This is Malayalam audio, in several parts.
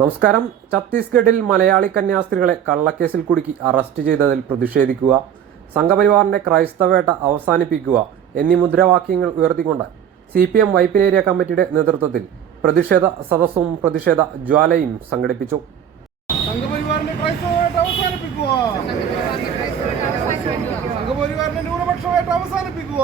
നമസ്കാരം. ഛത്തീസ്ഗഡിൽ മലയാളി കന്യാസ്ത്രീകളെ കള്ളക്കേസിൽ കുടുക്കി അറസ്റ്റ് ചെയ്തതിൽ പ്രതിഷേധിക്കുക സംഘപരിവാറിന്റെ ക്രൈസ്തവേട്ട അവസാനിപ്പിക്കുക എന്നീ മുദ്രാവാക്യങ്ങൾ ഉയർത്തിക്കൊണ്ട് C P M Vypin area കമ്മിറ്റിയുടെ നേതൃത്വത്തിൽ പ്രതിഷേധ സദസ്സും പ്രതിഷേധ ജ്വാലയും സംഘടിപ്പിച്ചു. സംഘപരിവാറിന്റെ ക്രൈസ്തവമായിട്ട് അവസാനിപ്പിക്കുക. സംഘപരിവാറിന്റെ ന്യൂനപക്ഷമായിട്ട് അവസാനിപ്പിക്കുക.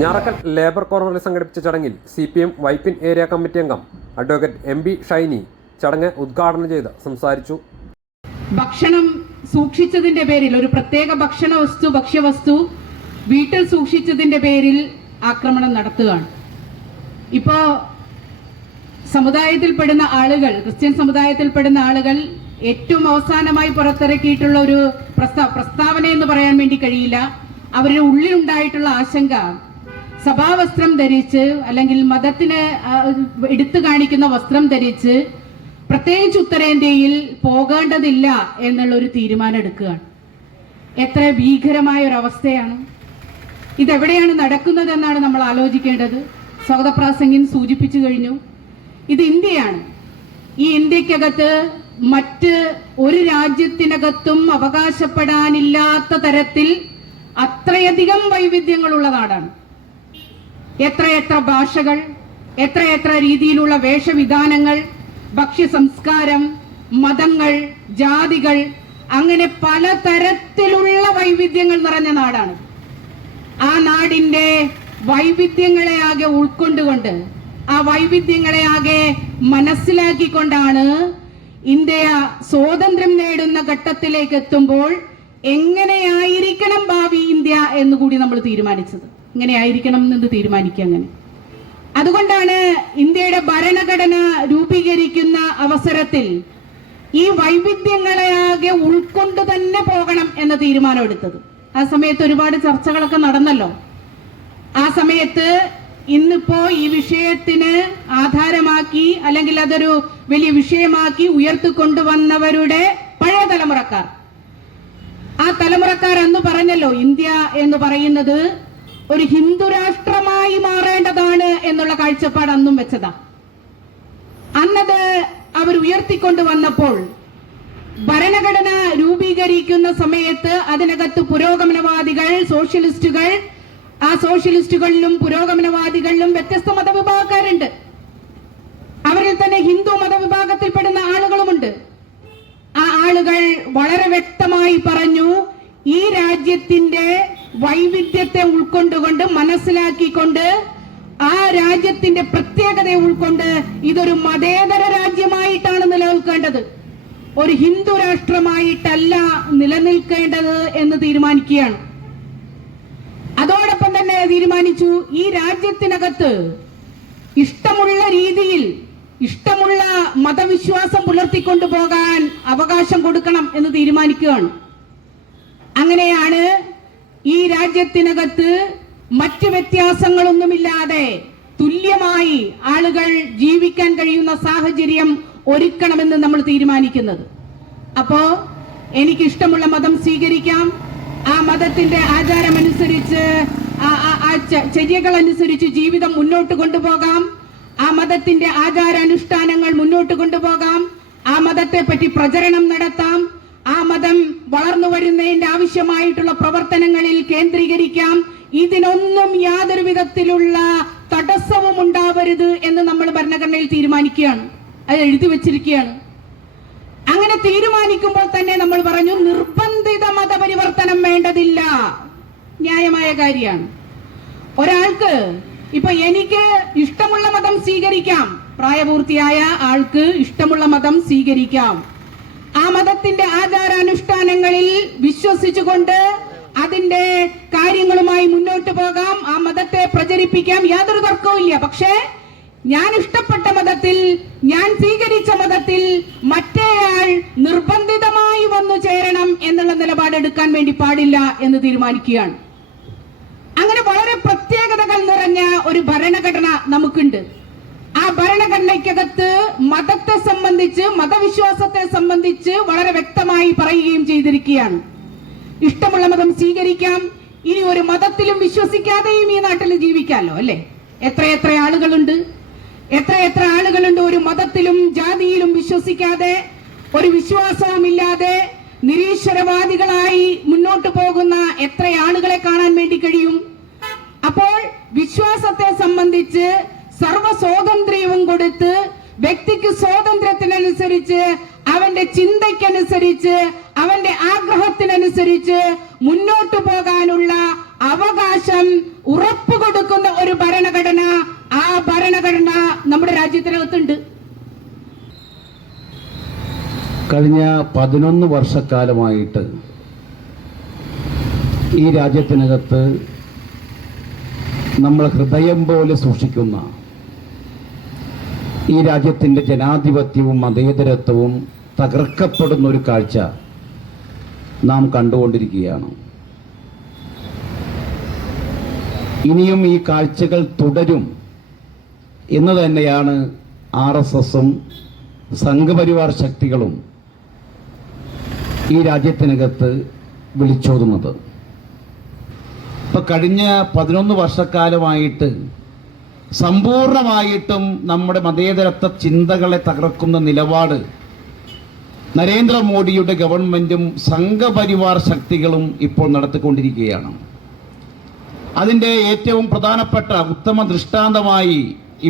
ഞാറക്കൽ ലേബർ കോർണറിൽ സംഘടിപ്പിച്ച ചടങ്ങിൽ C P M Vypin area committee അംഗം അഡ്വക്കേറ്റ് എം ബി ഷൈനി ചടങ്ങ് ഉദ്ഘാടനം ചെയ്ത് സംസാരിച്ചു. ഭക്ഷണം സൂക്ഷിച്ചതിന്റെ പേരിൽ ഒരു പ്രത്യേക ഭക്ഷണ വസ്തു ഭക്ഷ്യവസ്തു വീട്ടിൽ സൂക്ഷിച്ചതിന്റെ പേരിൽ ആക്രമണം നടത്തുകയാണ്. ഇപ്പോ സമുദായത്തിൽപ്പെടുന്ന ആളുകൾ ക്രിസ്ത്യൻ സമുദായത്തിൽപ്പെടുന്ന ആളുകൾ ഏറ്റവും അവസാനമായി പുറത്തിറക്കിയിട്ടുള്ള ഒരു പ്രസ്താ പ്രസ്താവന എന്ന് പറയാൻ വേണ്ടി കഴിയില്ല. അവരുടെ ഉള്ളിലുണ്ടായിട്ടുള്ള ആശങ്ക സഭാവസ്ത്രം ധരിച്ച് അല്ലെങ്കിൽ മതത്തിന് എടുത്തു കാണിക്കുന്ന വസ്ത്രം ധരിച്ച് പ്രത്യേകിച്ച് ഉത്തരേന്ത്യയിൽ പോകേണ്ടതില്ല എന്നുള്ള ഒരു തീരുമാനം എടുക്കുകയാണ്. എത്ര ഭീകരമായ ഒരു അവസ്ഥയാണ് ഇതെവിടെയാണ് നടക്കുന്നതെന്നാണ് നമ്മൾ ആലോചിക്കേണ്ടത്. സ്വാഗതപ്രാസംഗിൻ സൂചിപ്പിച്ചു കഴിഞ്ഞു. ഇത് ഇന്ത്യയാണ്. ഈ ഇന്ത്യക്കകത്ത് മറ്റ് ഒരു രാജ്യത്തിനകത്തും അവകാശപ്പെടാനില്ലാത്ത തരത്തിൽ അത്രയധികം വൈവിധ്യങ്ങളുള്ള നാടാണ്. എത്രയെത്ര ഭാഷകൾ എത്രയെത്ര രീതിയിലുള്ള വേഷവിധാനങ്ങൾ ഭക്ഷ്യ സംസ്കാരം മതങ്ങൾ ജാതികൾ അങ്ങനെ പലതരത്തിലുള്ള വൈവിധ്യങ്ങൾ നിറഞ്ഞ നാടാണ്. ആ നാടിന്റെ വൈവിധ്യങ്ങളെ ആകെ ഉൾക്കൊണ്ടുകൊണ്ട് ആ വൈവിധ്യങ്ങളെ ആകെ മനസ്സിലാക്കിക്കൊണ്ടാണ് ഇന്ത്യ സ്വാതന്ത്ര്യം നേടുന്ന ഘട്ടത്തിലേക്ക് എത്തുമ്പോൾ എങ്ങനെയായിരിക്കണം ഭാവി ഇന്ത്യ എന്ന് കൂടി നമ്മൾ തീരുമാനിച്ചത്. എങ്ങനെയായിരിക്കണം എന്ന് തീരുമാനിക്കുക അങ്ങനെ. അതുകൊണ്ടാണ് ഇന്ത്യയുടെ ഭരണഘടന രൂപീകരിക്കുന്ന അവസരത്തിൽ ഈ വൈവിധ്യങ്ങളെ ആകെ ഉൾക്കൊണ്ട് തന്നെ പോകണം എന്ന തീരുമാനം എടുത്തത്. ആ സമയത്ത് ഒരുപാട് ചർച്ചകളൊക്കെ നടന്നല്ലോ. ആ സമയത്ത് ഇന്നിപ്പോ ഈ വിഷയത്തിന് ആധാരമാക്കി അല്ലെങ്കിൽ അതൊരു വലിയ വിഷയമാക്കി ഉയർത്തിക്കൊണ്ടുവന്നവരുടെ പഴയ തലമുറക്കാർ. ആ തലമുറക്കാർ അന്ന് പറഞ്ഞല്ലോ ഇന്ത്യ എന്ന് പറയുന്നത് ഒരു ഹിന്ദു രാഷ്ട്രമായി മാറേണ്ടതാണ് എന്നുള്ള കാഴ്ചപ്പാട് അന്നും വെച്ചതാ. അന്നത് അവർ ഉയർത്തിക്കൊണ്ടു വന്നപ്പോൾ ഭരണഘടന രൂപീകരിക്കുന്ന സമയത്ത് അതിനകത്ത് പുരോഗമനവാദികൾ സോഷ്യലിസ്റ്റുകൾ ആ സോഷ്യലിസ്റ്റുകളിലും പുരോഗമനവാദികളിലും വ്യത്യസ്ത മതവിഭാഗക്കാരുണ്ട്. അവരിൽ തന്നെ ഹിന്ദു മതവിഭാഗത്തിൽപ്പെടുന്ന ആളുകളുമുണ്ട്. ആ ആളുകൾ വളരെ വ്യക്തമായി പറഞ്ഞു ഈ രാജ്യത്തിന്റെ വൈവിധ്യത്തെ ഉൾക്കൊണ്ടുകൊണ്ട് മനസ്സിലാക്കിക്കൊണ്ട് ആ രാജ്യത്തിന്റെ പ്രത്യേകതയെ ഉൾക്കൊണ്ട് ഇതൊരു മതേതര രാജ്യമായിട്ടാണ് നിലനിൽക്കേണ്ടത്. ഒരു ഹിന്ദു രാഷ്ട്രമായിട്ടല്ല നിലനിൽക്കേണ്ടത് എന്ന് തീരുമാനിക്കുകയാണ്. അതോടൊപ്പം തന്നെ തീരുമാനിച്ചു ഈ രാജ്യത്തിനകത്ത് ഇഷ്ടമുള്ള രീതിയിൽ ഇഷ്ടമുള്ള മതവിശ്വാസം പുലർത്തിക്കൊണ്ടു പോകാൻ അവകാശം കൊടുക്കണം എന്ന് തീരുമാനിക്കുകയാണ്. അങ്ങനെയാണ് ഈ രാജ്യത്തിനകത്ത് മറ്റു വ്യത്യാസങ്ങളൊന്നുമില്ലാതെ തുല്യമായി ആളുകൾ ജീവിക്കാൻ കഴിയുന്ന സാഹചര്യം ഒരുക്കണമെന്ന് നമ്മൾ തീരുമാനിക്കുന്നത്. അപ്പോ എനിക്കിഷ്ടമുള്ള മതം സ്വീകരിക്കാം. ആ മതത്തിന്റെ ആചാരമനുസരിച്ച് ചര്യകൾ അനുസരിച്ച് ജീവിതം മുന്നോട്ട് കൊണ്ടുപോകാം. ആ മതത്തിന്റെ ആചാരാനുഷ്ഠാനങ്ങൾ മുന്നോട്ട് കൊണ്ടുപോകാം. ആ മതത്തെ പറ്റി പ്രചരണം നടത്താം. മതം വളർന്നു വരുന്നതിന്റെ ആവശ്യമായിട്ടുള്ള പ്രവർത്തനങ്ങളിൽ കേന്ദ്രീകരിക്കാം. ഇതിനൊന്നും യാതൊരു വിധത്തിലുള്ള തടസ്സവും ഉണ്ടാവരുത് എന്ന് നമ്മൾ ഭരണഘടനയിൽ തീരുമാനിക്കുകയാണ്. അത് എഴുതി വെച്ചിരിക്കുകയാണ്. അങ്ങനെ തീരുമാനിക്കുമ്പോൾ തന്നെ നമ്മൾ പറഞ്ഞു നിർബന്ധിത മതപരിവർത്തനം വേണ്ടതില്ല. ന്യായമായ കാര്യമാണ്. ഒരാൾക്ക് ഇപ്പൊ എനിക്ക് ഇഷ്ടമുള്ള മതം സ്വീകരിക്കാം. പ്രായപൂർത്തിയായ ആൾക്ക് ഇഷ്ടമുള്ള മതം സ്വീകരിക്കാം. ആ മതത്തിന്റെ ആചാരാനുഷ്ഠാനങ്ങളിൽ വിശ്വസിച്ചുകൊണ്ട് അതിന്റെ കാര്യങ്ങളുമായി മുന്നോട്ട് പോകാം. ആ മതത്തെ പ്രചരിപ്പിക്കാം. യാതൊരു തർക്കവും ഇല്ല. പക്ഷേ ഞാൻ ഇഷ്ടപ്പെട്ട മതത്തിൽ ഞാൻ സ്വീകരിച്ച മതത്തിൽ മറ്റേയാൾ നിർബന്ധിതമായി വന്നു ചേരണം എന്നുള്ള നിലപാടെടുക്കാൻ വേണ്ടി പാടില്ല എന്ന് തീരുമാനിക്കുകയാണ്. അങ്ങനെ വളരെ പ്രത്യേകതകൾ നിറഞ്ഞ ഒരു ഭരണഘടന നമുക്കുണ്ട്. ഭരണഘടനയ്ക്കകത്ത് മതത്തെ സംബന്ധിച്ച് മതവിശ്വാസത്തെ സംബന്ധിച്ച് വളരെ വ്യക്തമായി പറയുകയും ചെയ്തിരിക്കുകയാണ്. ഇഷ്ടമുള്ള മതം സ്വീകരിക്കാം ഇനി ഒരു മതത്തിലും വിശ്വസിക്കാതെയും ഈ നാട്ടിൽ ജീവിക്കാമല്ലോ അല്ലേ? എത്ര ആളുകളുണ്ട്? എത്ര എത്ര ആളുകളുണ്ട് ഒരു മതത്തിലും ജാതിയിലും വിശ്വസിക്കാതെ ഒരു വിശ്വാസവും ഇല്ലാതെ നിരീശ്വരവാദികളായി മുന്നോട്ട് പോകുന്ന എത്ര ആളുകളെ കാണാൻ വേണ്ടി കഴിയും? അപ്പോൾ വിശ്വാസത്തെ സംബന്ധിച്ച് സർവ സ്വാതന്ത്ര്യവും കൊടുത്ത് വ്യക്തിക്ക് സ്വാതന്ത്ര്യത്തിനനുസരിച്ച് അവന്റെ ചിന്തയ്ക്കനുസരിച്ച് അവന്റെ ആഗ്രഹത്തിനനുസരിച്ച് മുന്നോട്ട് പോകാനുള്ള അവകാശം ഉറപ്പു കൊടുക്കുന്ന ഒരു ഭരണഘടന ആ ഭരണഘടന നമ്മുടെ രാജ്യത്തിനകത്തുണ്ട്. കഴിഞ്ഞ പതിനൊന്ന് വർഷക്കാലമായിട്ട് ഈ രാജ്യത്തിനകത്ത് നമ്മൾ ഹൃദയം പോലെ സൂക്ഷിക്കുന്ന ഈ രാജ്യത്തിന്റെ ജനാധിപത്യവും മതേതരത്വവും തകർക്കപ്പെടുന്ന ഒരു കാഴ്ച നാം കണ്ടുകൊണ്ടിരിക്കുകയാണ്. ഇനിയും ഈ കാഴ്ചകൾ തുടരും എന്ന് തന്നെയാണ് ആർ എസ് എസും സംഘപരിവാർ ശക്തികളും ഈ രാജ്യത്തിനകത്ത് വിളിച്ചോതുന്നത്. ഇപ്പം കഴിഞ്ഞ പതിനൊന്ന് വർഷക്കാലമായിട്ട് സമ്പൂർണമായിട്ടും നമ്മുടെ മതേതരത്വ ചിന്തകളെ തകർക്കുന്ന നിലപാട് നരേന്ദ്രമോദിയുടെ ഗവൺമെന്റും സംഘപരിവാർ ശക്തികളും ഇപ്പോൾ നടത്തിക്കൊണ്ടിരിക്കുകയാണ്. അതിന്റെ ഏറ്റവും പ്രധാനപ്പെട്ട ഉത്തമ ദൃഷ്ടാന്തമായി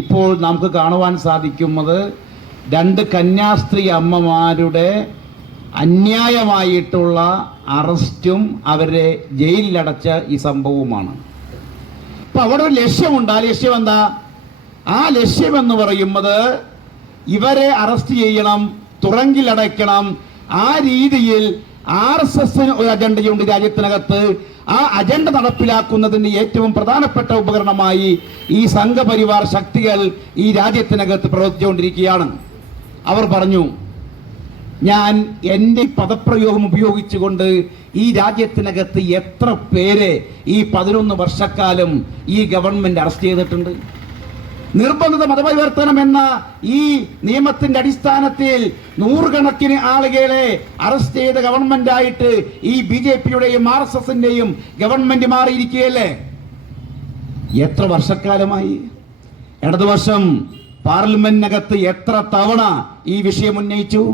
ഇപ്പോൾ നമുക്ക് കാണുവാൻ സാധിക്കുന്നത് രണ്ട് കന്യാസ്ത്രീ അമ്മമാരുടെ അന്യായമായിട്ടുള്ള അറസ്റ്റും അവരെ ജയിലിലടച്ച ഈ സംഭവവുമാണ്. അപ്പൊ അവിടെ ഒരു ലക്ഷ്യമുണ്ട്. ആ ലക്ഷ്യം എന്താ? ആ ലക്ഷ്യം എന്ന് പറയുന്നത് ഇവരെ അറസ്റ്റ് ചെയ്യണം തുറങ്കിലടയ്ക്കണം ആ രീതിയിൽ ആർ എസ് എസിന് ഒരു അജണ്ടയുണ്ട് രാജ്യത്തിനകത്ത്. ആ അജണ്ട നടപ്പിലാക്കുന്നതിന് ഏറ്റവും പ്രധാനപ്പെട്ട ഉപകരണമായി ഈ സംഘപരിവാർ ശക്തികൾ ഈ രാജ്യത്തിനകത്ത് പ്രവർത്തിച്ചുകൊണ്ടിരിക്കുകയാണ്. അവർ പറഞ്ഞു ഞാൻ എന്റെ പദപ്രയോഗം ഉപയോഗിച്ചുകൊണ്ട് ഈ രാജ്യത്തിനകത്ത് എത്ര പേരെ ഈ പതിനൊന്ന് വർഷക്കാലം ഈ ഗവൺമെന്റ് അറസ്റ്റ് ചെയ്തിട്ടുണ്ട്? നിർബന്ധിത മതപരിവർത്തനം എന്ന ഈ നിയമത്തിന്റെ അടിസ്ഥാനത്തിൽ നൂറുകണക്കിന് ആളുകളെ അറസ്റ്റ് ചെയ്ത ഗവൺമെന്റ് ആയിട്ട് ഈ ബി ജെ പിയുടെയും ആർ എസ് എസിന്റെയും ഗവൺമെന്റ് മാറിയിരിക്കുകയല്ലേ? എത്ര വർഷക്കാലമായി? ഇടതുവർഷം പാർലമെന്റിനകത്ത് എത്ര തവണ ഈ വിഷയം ഉന്നയിച്ചു?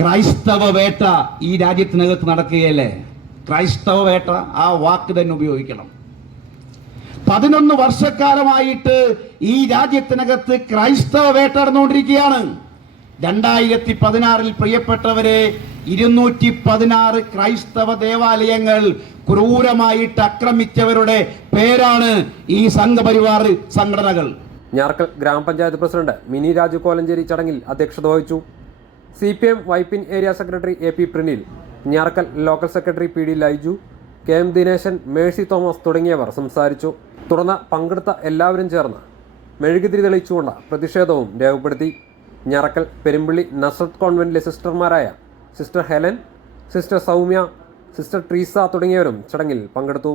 ക്രൈസ്തവ വേട്ട ഈ രാജ്യത്തിനകത്ത് നടക്കുകയല്ലേ? ക്രൈസ്തവ വേട്ട ആ വാക്ക് തന്നെ ഉപയോഗിക്കണം. പതിനൊന്ന് വർഷക്കാലമായിട്ട് ഈ രാജ്യത്തിനകത്ത് ക്രൈസ്തവ വേട്ട നടന്നുകൊണ്ടിരിക്കുകയാണ്. രണ്ടായിരത്തി പതിനാറിൽ പ്രിയപ്പെട്ടവരെ ഇരുന്നൂറ്റി പതിനാറ് ക്രൈസ്തവ ദേവാലയങ്ങൾ ക്രൂരമായിട്ട് ആക്രമിച്ചവരുടെ പേരാണ് ഈ സംഘപരിവാർ സംഘടനകൾ. ഞാർക്കൽ ഗ്രാമപഞ്ചായത്ത് പ്രസിഡന്റ് മിനി രാജു കോലഞ്ചേരി ചടങ്ങിൽ അധ്യക്ഷത വഹിച്ചു. C P M Vypin area secretary A P Prinil Njarakkal local secretary P D Laiju K M Dineshan Mercy Thomas തുടങ്ങിയവർ സംസാരിച്ചു. തുടർന്ന് പങ്കെടുത്ത എല്ലാവരും ചേർന്ന് മെഴുകുതിരി തെളിയിച്ചുകൊണ്ട് പ്രതിഷേധവും രേഖപ്പെടുത്തി. ഞാറക്കൽ പെരുമ്പള്ളി നസ്രത്ത് കോൺവെന്റിലെ സിസ്റ്റർമാരായ sister Helen sister Soumya sister Treesa തുടങ്ങിയവരും ചടങ്ങിൽ പങ്കെടുത്തു.